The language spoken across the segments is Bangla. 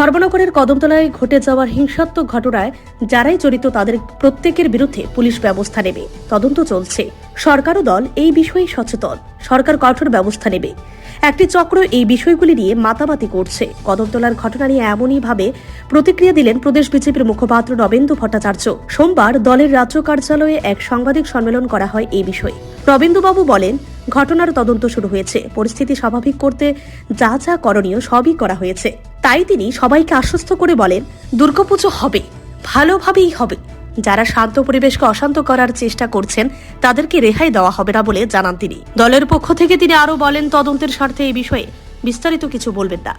ধর্মনগরের কদমতলায় ঘটে যাওয়া হিংসাত্মক ঘটনায় যারাই জড়িত তাদের প্রত্যেকের বিরুদ্ধে পুলিশ ব্যবস্থা নেবে। তদন্ত চলছে। সরকার ও দল এই বিষয়ে সচেতন। সরকার কঠোর ব্যবস্থা নেবে। একটি চক্র এই বিষয়গুলি নিয়ে মাতামাতি করছে। কদমতলার ঘটনা নিয়ে এমনই ভাবে প্রতিক্রিয়া দিলেন প্রদেশ বিজেপির মুখপাত্র নবেন্দু ভট্টাচার্য। সোমবার দলের রাজ্য কার্যালয়ে এক সাংবাদিক সম্মেলন করা হয় এই বিষয়ে। নবেন্দুবাবু বলেন, ঘটনার তদন্ত শুরু হয়েছে। পরিস্থিতি স্বাভাবিক করতে যা যা করণীয় সবই করা হয়েছে। তাই তিনি সবাইকে আশ্বস্ত করে বলেন, দুর্গাপুজো হবে, ভালোভাবেই হবে। যারা শান্ত পরিবেশকে অশান্ত করার চেষ্টা করছেন তাদেরকে রেহাই দেওয়া হবে না বলে জানান তিনি। দলের পক্ষ থেকে তিনি আরো বলেন, তদন্তের স্বার্থে এই বিষয়ে বিস্তারিত কিছু বলবেন না।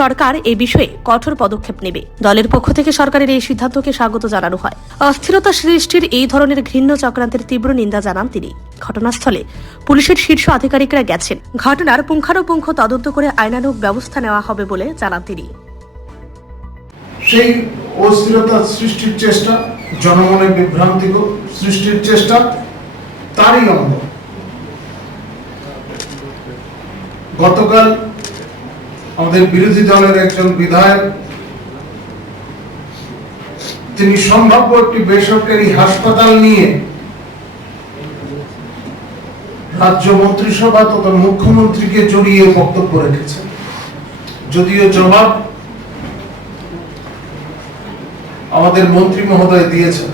সরকার এই বিষয়ে কঠোর পদক্ষেপ নেবে। দলের পক্ষ থেকে সরকারের এই সিদ্ধান্তকে স্বাগত জানানো হয়। অস্থিরতা সৃষ্টির এই ধরনের ঘৃণ্য চক্রান্তের তীব্র নিন্দা জানান তিনি। ঘটনাস্থলে পুলিশের শীর্ষ আধিকারিকরা গেছেন। ঘটনার পুঙ্খানুপুঙ্খ তদন্ত করে আইনানুগ ব্যবস্থা নেওয়া হবে বলে জানান তিনি। সেই অস্থিরতা সৃষ্টির চেষ্টা, জনমনে বিভ্রান্তি সৃষ্টির চেষ্টা, তারই অঙ্গ। গতকাল আমাদের বিরোধী দলের একজন বিধায়ক তিনি সম্ভাব্য একটি বেসরকারি হাসপাতাল নিয়ে রাজ্য মন্ত্রিসভা তথা মুখ্যমন্ত্রীকে জড়িয়ে বক্তব্য রেখেছেন। যদিও জবাব আমাদের মন্ত্রী মহোদয় দিয়েছেন,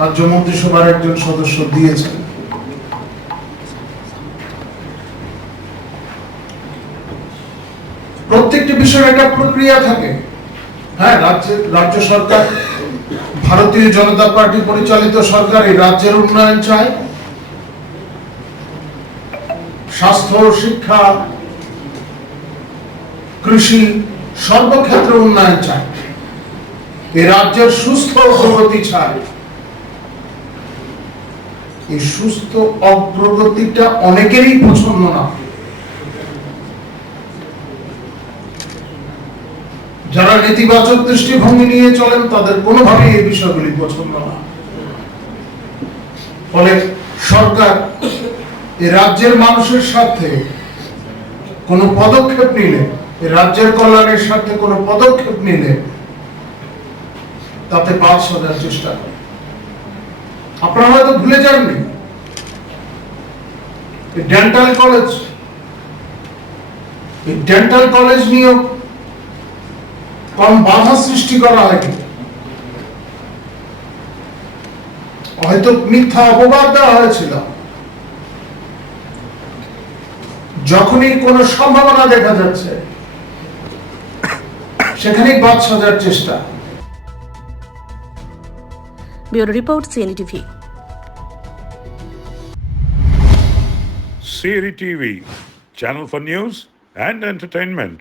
রাজ্য মন্ত্রিসভার একজন সদস্য দিয়েছেন। প্রত্যেকটি বিষয়ের একটা প্রক্রিয়া থাকে। হ্যাঁ, রাজ্য সরকার, ভারতীয় জনতা পার্টি পরিচালিত সরকার এই রাজ্যের উন্নয়ন চায়। স্বাস্থ্য, শিক্ষা, কৃষি সর্বক্ষেত্রে উন্নয়ন চায়। এই রাজ্যের সুস্থ অগ্রগতি চায়। এই সুস্থ অগ্রগতিটা অনেকেরই পছন্দ না। যারা নেতিবাচক দৃষ্টিভঙ্গি নিয়ে চলেন তাদের কোনোভাবেই এই বিষয়গুলি পছন্দ না। ফলে সরকার এই রাজ্যের মানুষের স্বার্থে কোনো পদক্ষেপ নিলে, এই রাজ্যের কল্যাণের স্বার্থে কোনো পদক্ষেপ নিলে তাতে বাদ সাজার চেষ্টা করে। আপনারা হয়তো ভুলে যাননি, ডেন্টাল কলেজ নিয়ে কম বাধা সৃষ্টি করা হয়নি। হয়তো মিথ্যা অপবাদ দেওয়া হয়েছিল। যখনই কোনো সম্ভাবনা দেখা যাচ্ছে সেখানেই বাদ সাজার চেষ্টা। Bureau report, CNE TV. CNI TV, channel for news and entertainment.